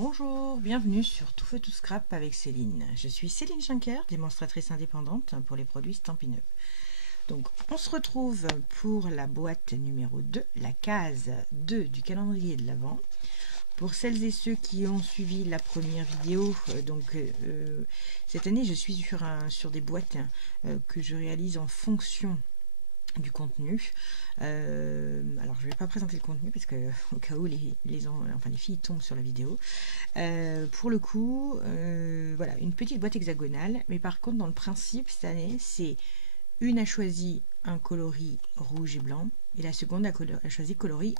Bonjour, bienvenue sur Tout Feu Tout Scrap avec Céline. Je suis Céline Schenker, démonstratrice indépendante pour les produits Stampin' Up. Donc on se retrouve pour la boîte numéro 2, la case 2 du calendrier de l'Avent. Pour celles et ceux qui ont suivi la première vidéo, cette année je suis sur des boîtes que je réalise en fonction du contenu. Alors je vais pas présenter le contenu parce que au cas où les filles tombent sur la vidéo. Pour le coup, voilà, une petite boîte hexagonale, mais par contre dans le principe cette année c'est une a choisi un coloris rouge et blanc et la seconde a choisi coloris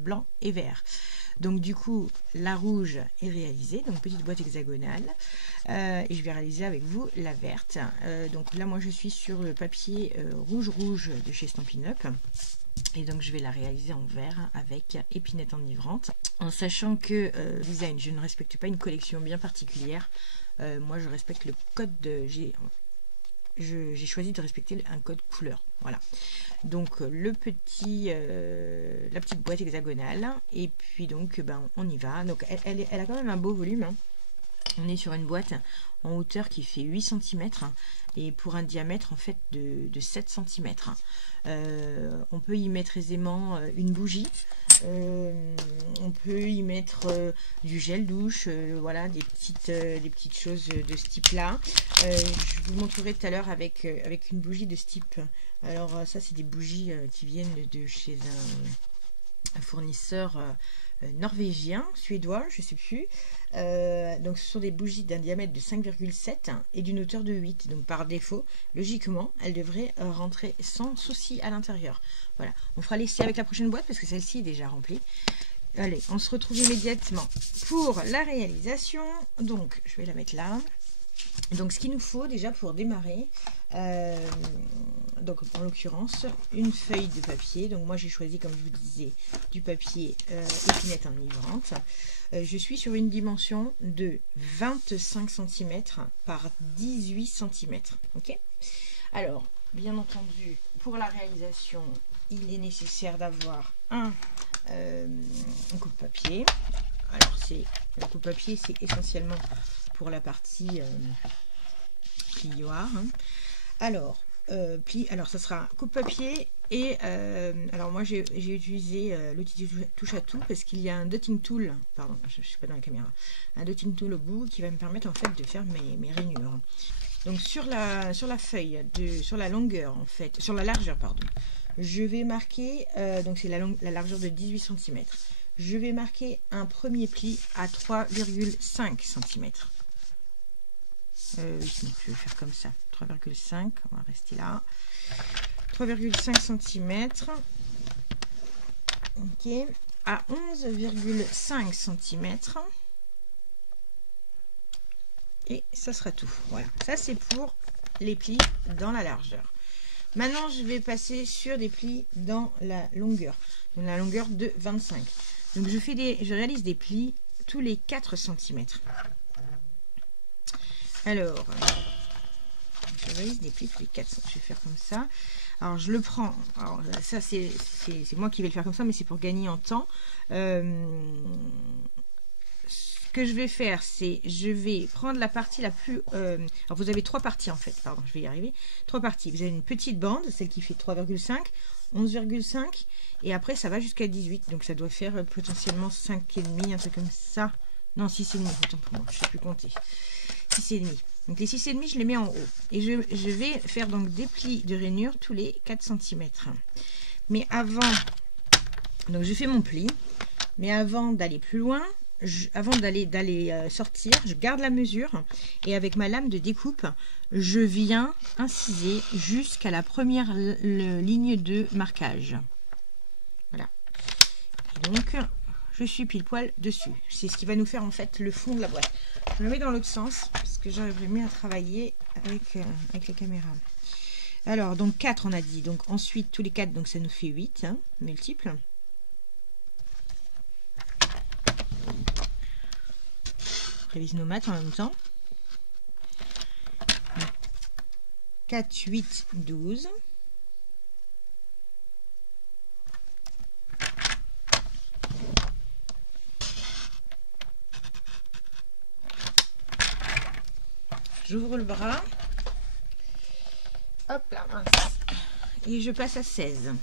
blanc et vert. Donc du coup la rouge est réalisée, donc petite boîte hexagonale, et je vais réaliser avec vous la verte. Donc là moi je suis sur le papier rouge de chez Stampin' Up, et donc je vais la réaliser en vert avec épinette enivrante, en sachant que design, je ne respecte pas une collection bien particulière. Moi je respecte le code j'ai choisi de respecter un code couleur. Voilà. Donc la petite boîte hexagonale, et puis donc on y va. Donc elle a quand même un beau volume, hein. On est sur une boîte en hauteur qui fait 8 cm et pour un diamètre en fait de 7 cm. On peut y mettre aisément une bougie. On peut y mettre du gel douche, voilà, des petites choses de ce type là. Je vous montrerai tout à l'heure avec une bougie de ce type. Alors ça c'est des bougies qui viennent de chez un fournisseur norvégien, suédois, je sais plus. Donc ce sont des bougies d'un diamètre de 5,7 et d'une hauteur de 8. Donc par défaut, logiquement, elles devraient rentrer sans souci à l'intérieur. Voilà, on fera l'essai avec la prochaine boîte parce que celle-ci est déjà remplie. Allez, on se retrouve immédiatement pour la réalisation. Donc je vais la mettre là. Donc ce qu'il nous faut déjà pour démarrer, donc en l'occurrence une feuille de papier. Donc moi j'ai choisi, comme je vous disais, du papier épinette enivrante. Je suis sur une dimension de 25 cm par 18 cm. Ok. Alors bien entendu, pour la réalisation il est nécessaire d'avoir un coupe-papier. Alors le coupe-papier c'est essentiellement pour la partie plioir, hein. Alors ça sera coupe-papier et alors moi j'ai utilisé l'outil touche à tout parce qu'il y a un dotting tool, pardon, je ne suis pas dans la caméra, un dotting tool au bout qui va me permettre en fait de faire mes rainures. Donc sur la feuille, sur la longueur en fait, sur la largeur pardon, je vais marquer, donc c'est la largeur de 18 cm. Je vais marquer un premier pli à 3,5 cm. Oui, je vais faire comme ça, 3,5, on va rester là, 3,5 cm, ok, à 11,5 cm, et ça sera tout. Voilà, ça c'est pour les plis dans la largeur. Maintenant je vais passer sur des plis dans la longueur, donc la longueur de 25. Donc je réalise des plis tous les 4 cm. Alors, je réalise des plis tous les 4 cm. Je vais faire comme ça. Alors, je le prends. Alors, ça, c'est moi qui vais le faire comme ça, mais c'est pour gagner en temps. Ce que je vais faire, c'est je vais prendre la partie la plus... alors, vous avez 3 parties, en fait. Pardon, je vais y arriver. 3 parties. Vous avez une petite bande, celle qui fait 3,5, 11,5. Et après, ça va jusqu'à 18. Donc, ça doit faire potentiellement 5,5, un truc comme ça. Non, 6,5. Autant pour moi, je ne sais plus compter. 6,5. Donc les 6,5 je les mets en haut et je vais faire donc des plis de rainure tous les 4 cm. Mais avant, donc je fais mon pli, mais avant d'aller plus loin, avant d'aller sortir, je garde la mesure et avec ma lame de découpe, je viens inciser jusqu'à la première ligne de marquage. Voilà. Et donc je suis pile poil dessus. C'est ce qui va nous faire en fait le fond de la boîte. Je le mets dans l'autre sens parce que j'arriverai mieux à travailler avec la caméra. Alors donc 4 on a dit. Donc ensuite tous les 4, donc ça nous fait 8 hein, multiples. Je révise nos maths en même temps. 4, 8, 12. j'ouvre le bras. Hop là, mince. Et je passe à 16.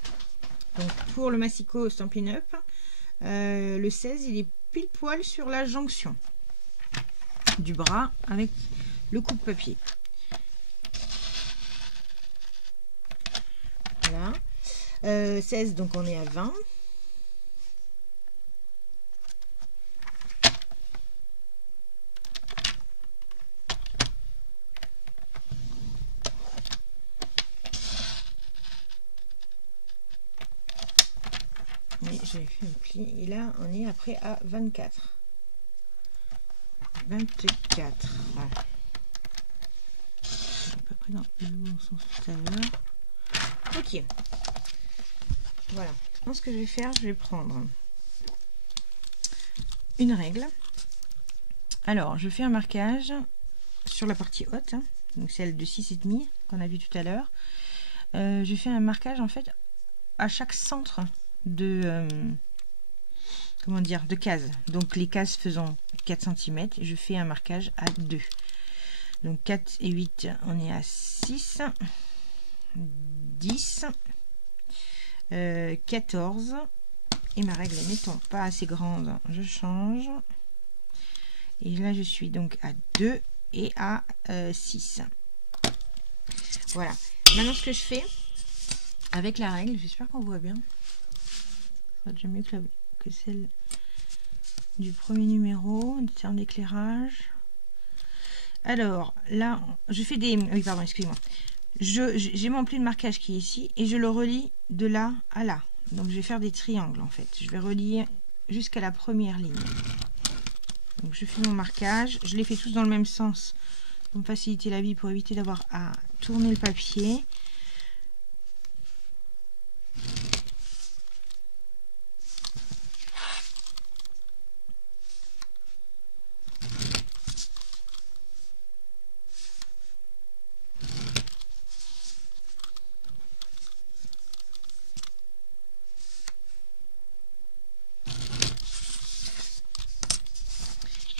Donc pour le massicot Stampin' Up, le 16 il est pile poil sur la jonction du bras avec le coupe-papier. Voilà. 16, donc on est à 20. Et j'ai fait un pli et là on est après à 24. 24. Voilà. À peu près dans le bon sens tout à l'heure. Ok. Voilà. Donc, ce que je vais faire, je vais prendre une règle. Alors, je fais un marquage sur la partie haute, hein, donc celle de 6,5 qu'on a vu tout à l'heure. Je fais un marquage en fait à chaque centre de comment dire, de cases. Donc les cases faisant 4 cm, je fais un marquage à 2. Donc 4 et 8, on est à 6, 10, 14. Et ma règle n'étant pas assez grande, je change. Et là, je suis donc à 2 et à 6. Voilà. Maintenant, ce que je fais avec la règle, j'espère qu'on voit bien. Ça va mieux que celle du premier numéro, en termes d'éclairage. Alors, là, je fais des... Oui, pardon, excusez-moi. J'ai mon pli de marquage qui est ici et je le relie de là à là. Donc, je vais faire des triangles, en fait. Je vais relier jusqu'à la première ligne. Donc, je fais mon marquage. Je les fais tous dans le même sens pour me faciliter la vie, pour éviter d'avoir à tourner le papier.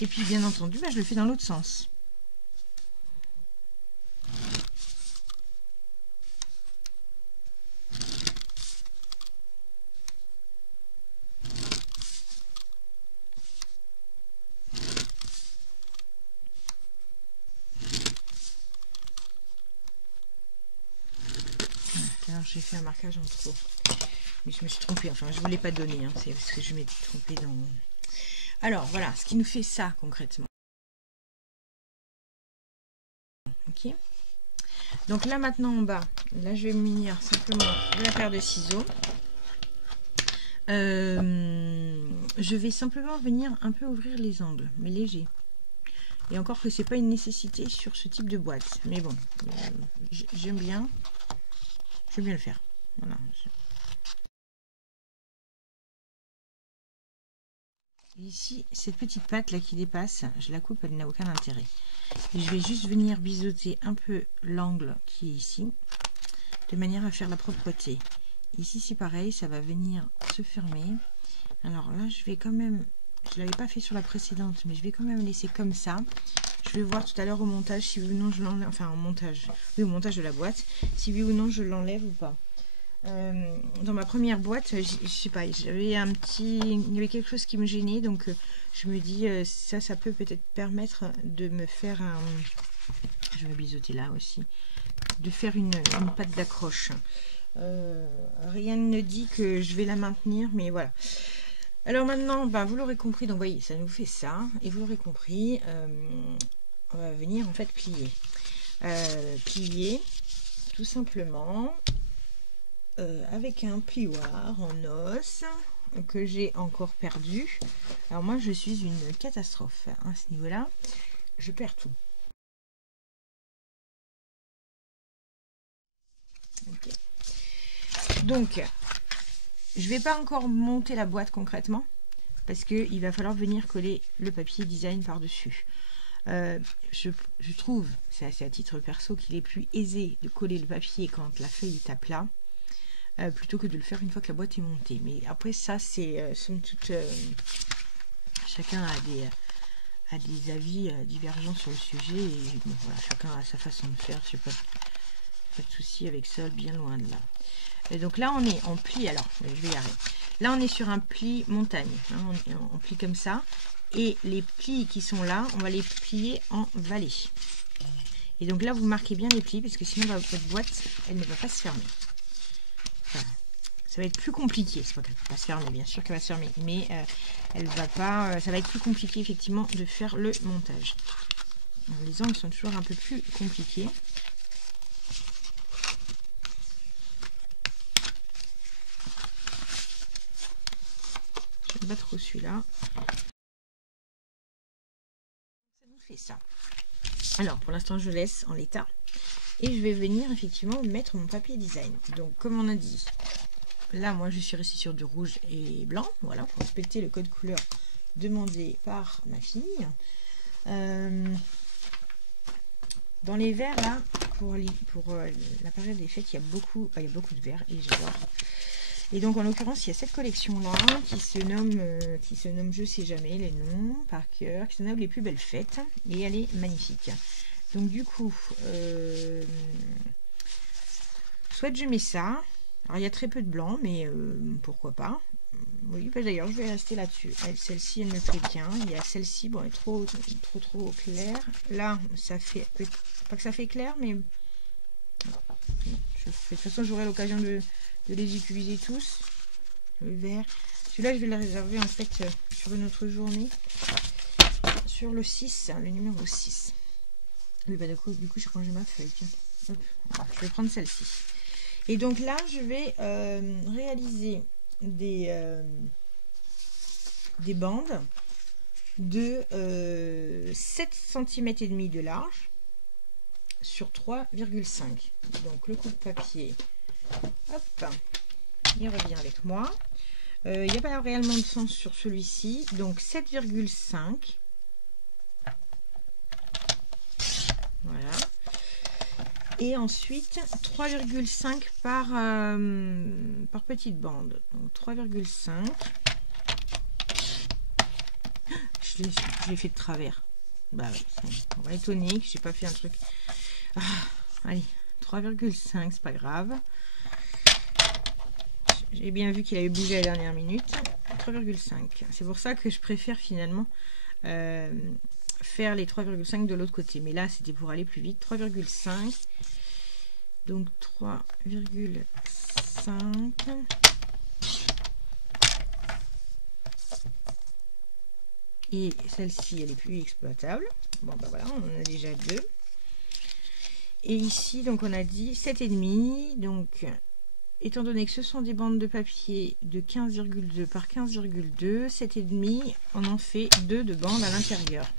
Et puis, bien entendu, je le fais dans l'autre sens. Alors, j'ai fait un marquage en trop. Mais je me suis trompée. Enfin, je ne vous l'ai pas donné. Hein. C'est parce que je m'étais trompée dans... Alors, voilà. Ce qui nous fait ça, concrètement. Ok. Donc là, maintenant, en bas, là, je vais munir simplement de la paire de ciseaux. Je vais simplement venir un peu ouvrir les angles, mais léger. Et encore que c'est pas une nécessité sur ce type de boîte. Mais bon, j'aime bien. Je vais bien le faire. Voilà. Ici, cette petite patte là qui dépasse, je la coupe, elle n'a aucun intérêt. Et je vais juste venir biseauter un peu l'angle qui est ici, de manière à faire la propreté. Ici, c'est pareil, ça va venir se fermer. Alors là, je vais quand même, je ne l'avais pas fait sur la précédente, mais je vais quand même laisser comme ça. Je vais voir tout à l'heure au montage si oui ou non je l'enlève, enfin au montage, oui, au montage de la boîte, si oui ou non je l'enlève ou pas. Dans ma première boîte, je sais pas, j'avais un petit, il y avait quelque chose qui me gênait, donc je me dis ça peut peut-être permettre de me faire un, je vais biseauter là aussi, de faire une patte d'accroche. Rien ne dit que je vais la maintenir, mais voilà. Alors maintenant, vous l'aurez compris, donc voyez, ça nous fait ça, et vous l'aurez compris, on va venir en fait plier. Plier, tout simplement. Avec un plioir en os que j'ai encore perdu. Alors moi je suis une catastrophe à ce niveau là, je perds tout. Okay. Donc je vais pas encore monter la boîte concrètement parce que il va falloir venir coller le papier design par dessus. Je trouve, c'est assez à titre perso, qu'il est plus aisé de coller le papier quand la feuille est à plat plutôt que de le faire une fois que la boîte est montée. Mais après ça, c'est somme toute, chacun a des avis divergents sur le sujet. Et bon, voilà, chacun a sa façon de faire. Je n'ai pas de souci avec ça, bien loin de là. Et donc là, on est en pli. Alors, je vais y arriver. Là, on est sur un pli montagne. Hein, on plie comme ça. Et les plis qui sont là, on va les plier en vallée. Et donc là, vous marquez bien les plis, parce que sinon, votre boîte, elle ne va pas se fermer. Voilà. Ça va être plus compliqué. C'est pas qu'elle ne va pas se fermer, bien sûr qu'elle va se fermer. Mais elle va pas. Ça va être plus compliqué, effectivement, de faire le montage. Alors, les angles sont toujours un peu plus compliqués. Je n'aime pas trop celui-là. Ça nous fait ça. Alors, pour l'instant, je laisse en l'état. Et je vais venir, effectivement, mettre mon papier design. Donc, comme on a dit, là, moi, je suis restée sur du rouge et blanc. Voilà, pour respecter le code couleur demandé par ma fille. Dans les verts, là, pour la période des fêtes, il y a beaucoup de verts et j'adore. Et donc, en l'occurrence, il y a cette collection-là qui se nomme Je sais jamais les noms par cœur, qui se nomme Les plus belles fêtes. Et elle est magnifique. Donc, du coup, soit je mets ça. Alors, il y a très peu de blanc, mais pourquoi pas. Oui, bah, d'ailleurs, je vais rester là-dessus. Celle-ci, elle me plaît bien. Il y a celle-ci, bon, elle est trop claire. Là, ça fait... Pas que ça fait clair, mais... Non, de toute façon, j'aurai l'occasion de les utiliser tous. Le vert. Celui-là, je vais le réserver, en fait, sur une autre journée. Sur le 6, le numéro 6. Oui, bah, du coup, j'ai rangé ma feuille. Tiens. Hop. Alors, je vais prendre celle-ci. Et donc là, je vais réaliser des bandes de 7 cm et demi de large sur 3,5. Donc le coup de papier, hop, il revient avec moi. Il n'y a pas réellement de sens sur celui-ci, donc 7,5. Voilà. Et ensuite 3,5 par petite bande. Donc 3,5. Je l'ai fait de travers. Bah oui, on va étonner que j'ai pas fait un truc. Ah, allez, 3,5, c'est pas grave. J'ai bien vu qu'il avait bougé à la dernière minute. 3,5. C'est pour ça que je préfère finalement faire les 3,5 de l'autre côté. Mais là, c'était pour aller plus vite. 3,5. Donc 3,5. Et celle-ci, elle est plus exploitable. Bon, ben voilà, on en a déjà deux. Et ici, donc on a dit 7,5. Donc, étant donné que ce sont des bandes de papier de 15,2 par 15,2, 7,5, on en fait 2 de bandes à l'intérieur.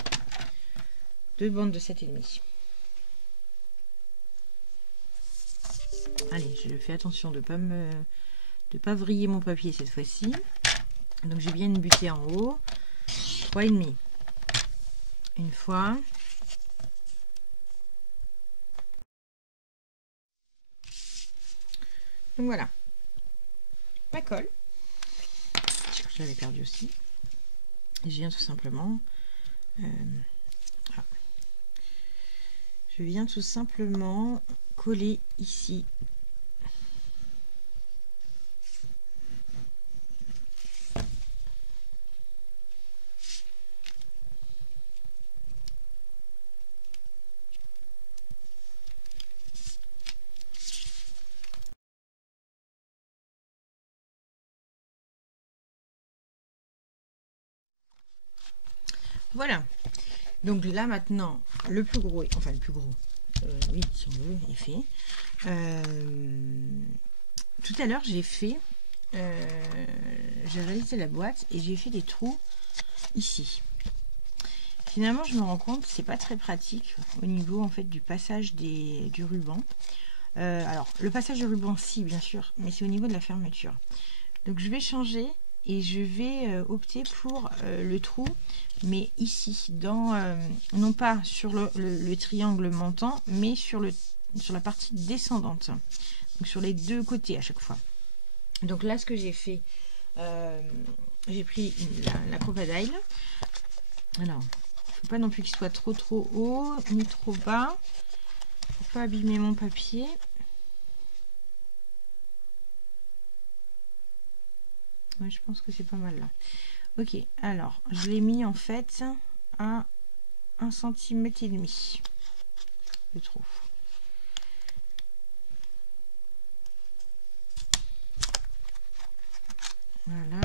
2 bandes de 7,5. Allez, je fais attention de pas vriller mon papier cette fois-ci. Donc j'ai bien une butée en haut. 3,5. Une fois. Donc voilà. Ma colle. Je l'avais perdu aussi. Et je viens tout simplement. Voilà. Je viens tout simplement coller ici. Voilà. Donc là maintenant, le plus gros, enfin le plus gros, oui, si on veut, est fait. Tout à l'heure, j'ai réalisé la boîte et j'ai fait des trous ici. Finalement, je me rends compte que c'est pas très pratique au niveau en fait du passage du ruban. Alors, le passage du ruban, si, bien sûr, mais c'est au niveau de la fermeture. Donc, je vais changer et je vais opter pour le trou, mais ici, non pas sur le triangle montant, mais sur la partie descendante. Donc, sur les deux côtés à chaque fois. Donc là, ce que j'ai fait, j'ai pris la crocodile. Alors, faut pas non plus qu'il soit trop haut ni trop bas pour pas abîmer mon papier. Ouais, je pense que c'est pas mal là. Ok, alors je l'ai mis en fait à 1,5 cm, je trouve. Voilà.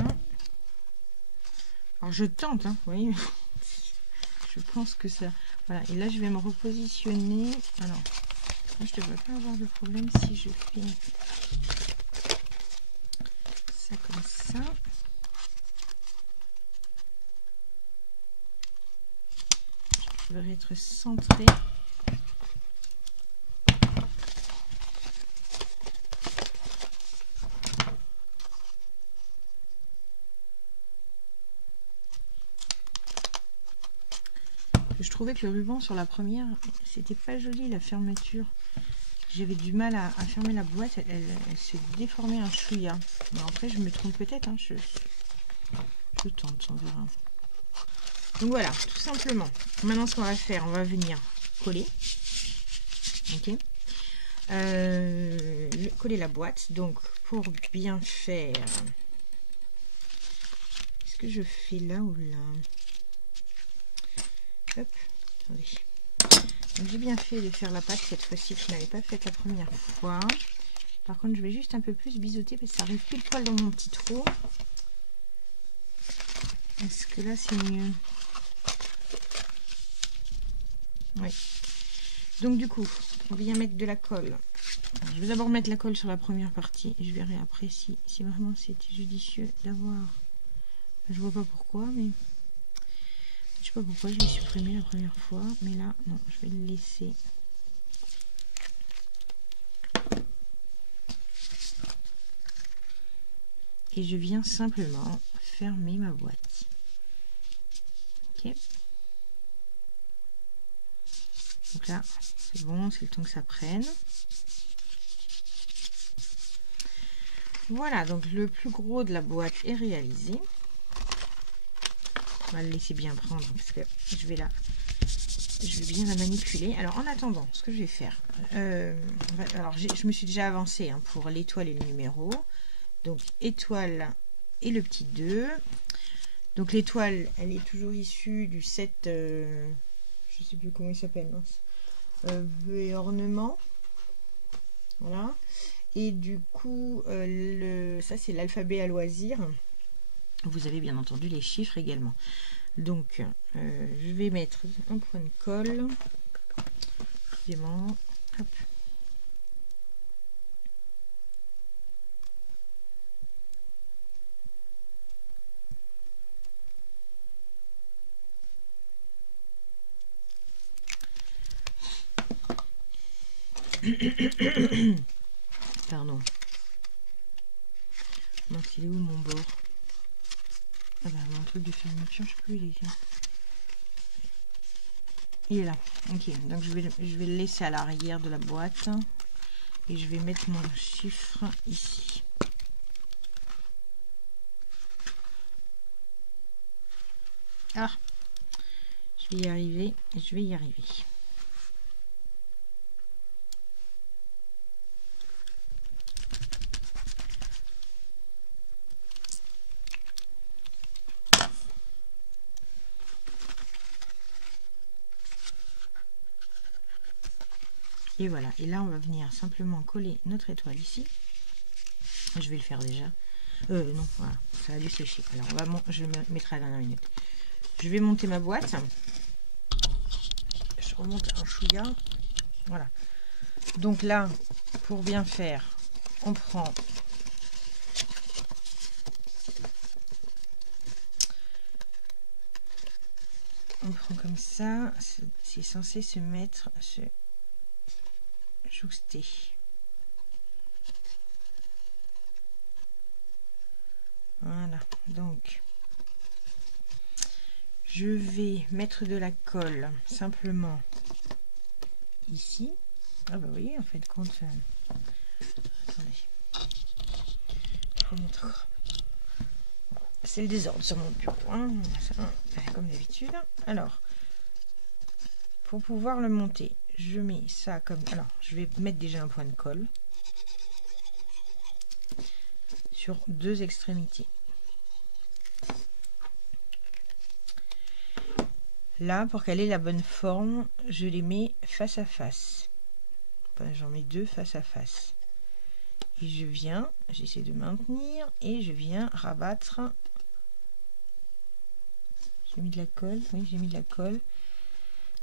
Alors je tente, hein, vous voyez. Je pense que ça... Voilà, et là je vais me repositionner. Alors, moi, je ne devrais pas avoir de problème si je fais ça comme ça. Je devrais être centré. Je trouvais que le ruban sur la première, c'était pas joli la fermeture. J'avais du mal à fermer la boîte, elle s'est déformée un chouïa. Mais après, je me trompe peut-être, hein, je tente, on verra. Donc voilà, tout simplement. Maintenant, ce qu'on va faire, on va venir coller. Ok. Coller la boîte. Donc, pour bien faire, est-ce que je fais là ou là? Hop, attendez. J'ai bien fait de faire la pâte cette fois-ci, je n'avais pas fait la première fois. Par contre, je vais juste un peu plus biseauter parce que ça arrive pile poil dans mon petit trou. Est-ce que là c'est mieux? Oui. Donc du coup, on vient mettre de la colle. Alors, je vais d'abord mettre la colle sur la première partie et je verrai après si vraiment c'était judicieux d'avoir. Je vois pas pourquoi, mais je sais pas pourquoi je l'ai supprimé la première fois, mais là non, je vais le laisser. Et je viens simplement fermer ma boîte. Ok. Donc là, c'est bon, c'est le temps que ça prenne. Voilà, donc le plus gros de la boîte est réalisé. On va le laisser bien prendre parce que je vais bien la manipuler. Alors en attendant, ce que je vais faire, alors je me suis déjà avancée hein, pour l'étoile et le numéro. Donc étoile et le petit 2. Donc l'étoile, elle est toujours issue du set, je sais plus comment il s'appelle, vœux et ornements. Voilà. Et du coup, ça c'est l'alphabet à loisir. Vous avez bien entendu les chiffres également. Donc, je vais mettre un point de colle. Excusez-moi. Hop. Pardon. Donc, il est où mon bord? Ah bah, mon truc de fermeture, je peux plus les dire. Il est là. Ok, donc je vais le laisser à l'arrière de la boîte. Et je vais mettre mon chiffre ici. Ah, je vais y arriver. Je vais y arriver. Et voilà, et là on va venir simplement coller notre étoile ici. Je vais le faire déjà. Non, voilà, ça a dû sécher. Alors je le mettrai à la dernière minute. Je vais monter ma boîte. Je remonte un chouïa. Voilà. Donc là, pour bien faire, on prend comme ça. C'est censé se mettre, se jouxter. Voilà, donc je vais mettre de la colle simplement ici. Ah bah oui, en fait compte. Attendez, je remonte. C'est le désordre sur mon bureau, hein, comme d'habitude. Alors, pour pouvoir le monter, je mets ça comme... Alors, je vais mettre déjà un point de colle sur 2 extrémités. Là, pour qu'elle ait la bonne forme, je les mets face à face. Enfin, j'en mets 2 face à face. Et je viens, j'essaie de maintenir et je viens rabattre. J'ai mis de la colle, oui, j'ai mis de la colle.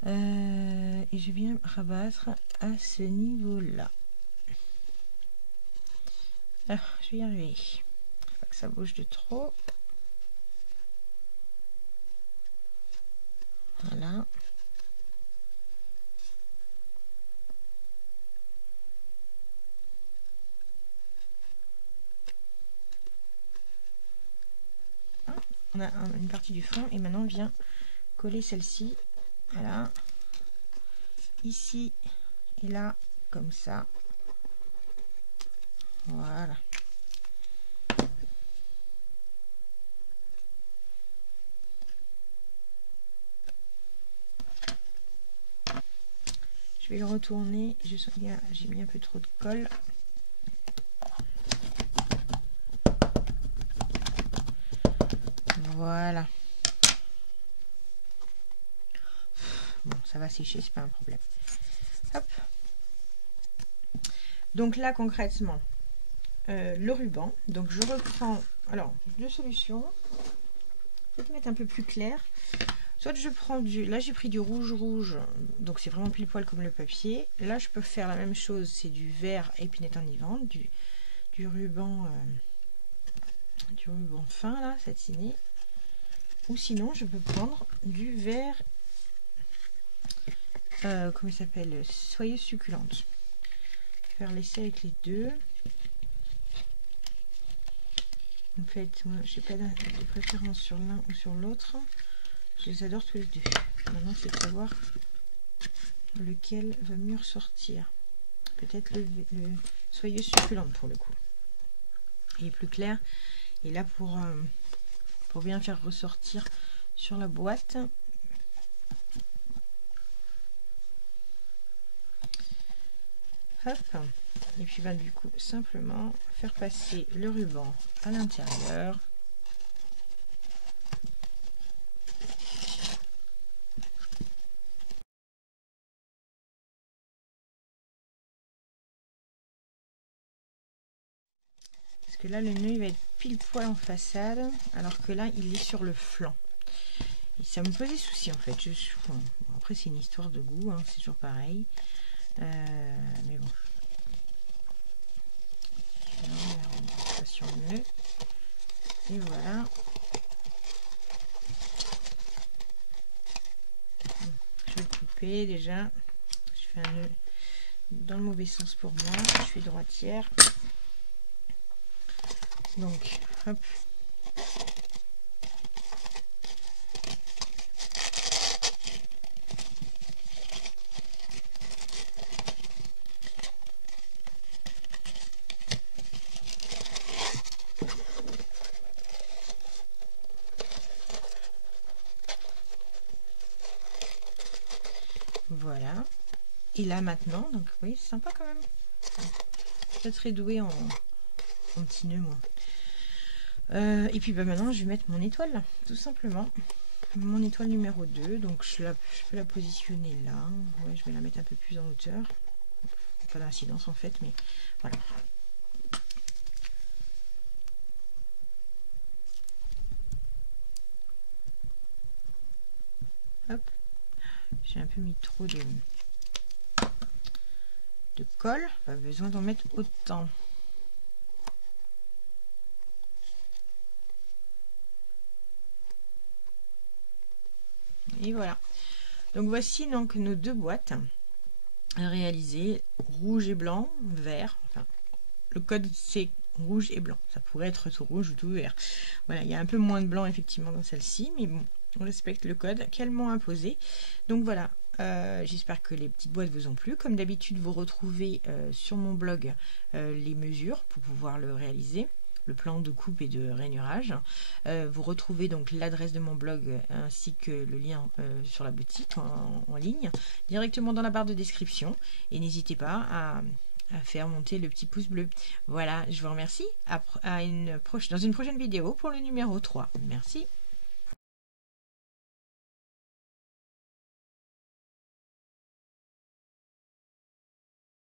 Et je viens rabattre à ce niveau-là. Ah, je vais y arriver. Faut pas que ça bouge de trop. Voilà. On a une partie du fond et maintenant on vient coller celle-ci. Voilà. Ici et là, comme ça. Voilà. Je vais le retourner. Je sens que j'ai mis un peu trop de colle. Voilà. Bon, ça va sécher, c'est pas un problème. Hop. Donc là, concrètement, le ruban. Donc je reprends. Alors, 2 solutions. Je vais te mettre un peu plus clair. Soit je prends du... Là, j'ai pris du rouge. Donc, c'est vraiment pile poil comme le papier. Là, je peux faire la même chose. C'est du vert épinette enivante. Du ruban... du ruban fin, là, satiné. Ou sinon, je peux prendre du vert... comment il s'appelle? Soyeuse succulente. Faire l'essai avec les deux. En fait, moi, j'ai pas de préférence sur l'un ou sur l'autre. Je les adore tous les deux. Maintenant, c'est de savoir lequel va mieux ressortir. Peut-être le soyeuse succulente pour le coup. Il est plus clair. Et là, pour bien faire ressortir sur la boîte, hop. Et puis, bah, du coup, simplement faire passer le ruban à l'intérieur. Parce que là, le nœud il va être pile poil en façade, alors que là, il est sur le flanc. Et ça me posait souci en fait. Bon, après, c'est une histoire de goût, hein, c'est toujours pareil. Mais bon. Ça sur le nœud. Et voilà. Je vais le couper déjà. Je fais un nœud dans le mauvais sens pour moi. Je suis droitière. Donc, hop. Voilà. Et là maintenant, donc oui, c'est sympa quand même. Je suis très douée en petits nœuds, moi. Et puis bah, maintenant, je vais mettre mon étoile là, tout simplement. Mon étoile numéro 2. Donc je peux la positionner là. Ouais, je vais la mettre un peu plus en hauteur. Pas d'incidence en fait, mais voilà. Hop. J'ai un peu mis trop de colle. Pas besoin d'en mettre autant. Et voilà. Donc voici donc nos 2 boîtes à réaliser, rouge et blanc, vert. Enfin, le code c'est rouge et blanc. Ça pourrait être tout rouge ou tout vert. Voilà, il y a un peu moins de blanc effectivement dans celle-ci, mais bon, on respecte le code qu'elles m'ont imposé. Donc voilà. J'espère que les petites boîtes vous ont plu. Comme d'habitude, vous retrouvez sur mon blog les mesures pour pouvoir le réaliser. le plan de coupe et de rainurage. Vous retrouvez donc l'adresse de mon blog ainsi que le lien sur la boutique en ligne directement dans la barre de description. Et n'hésitez pas à faire monter le petit pouce bleu. Voilà, je vous remercie. Dans une prochaine vidéo pour le numéro 3. Merci.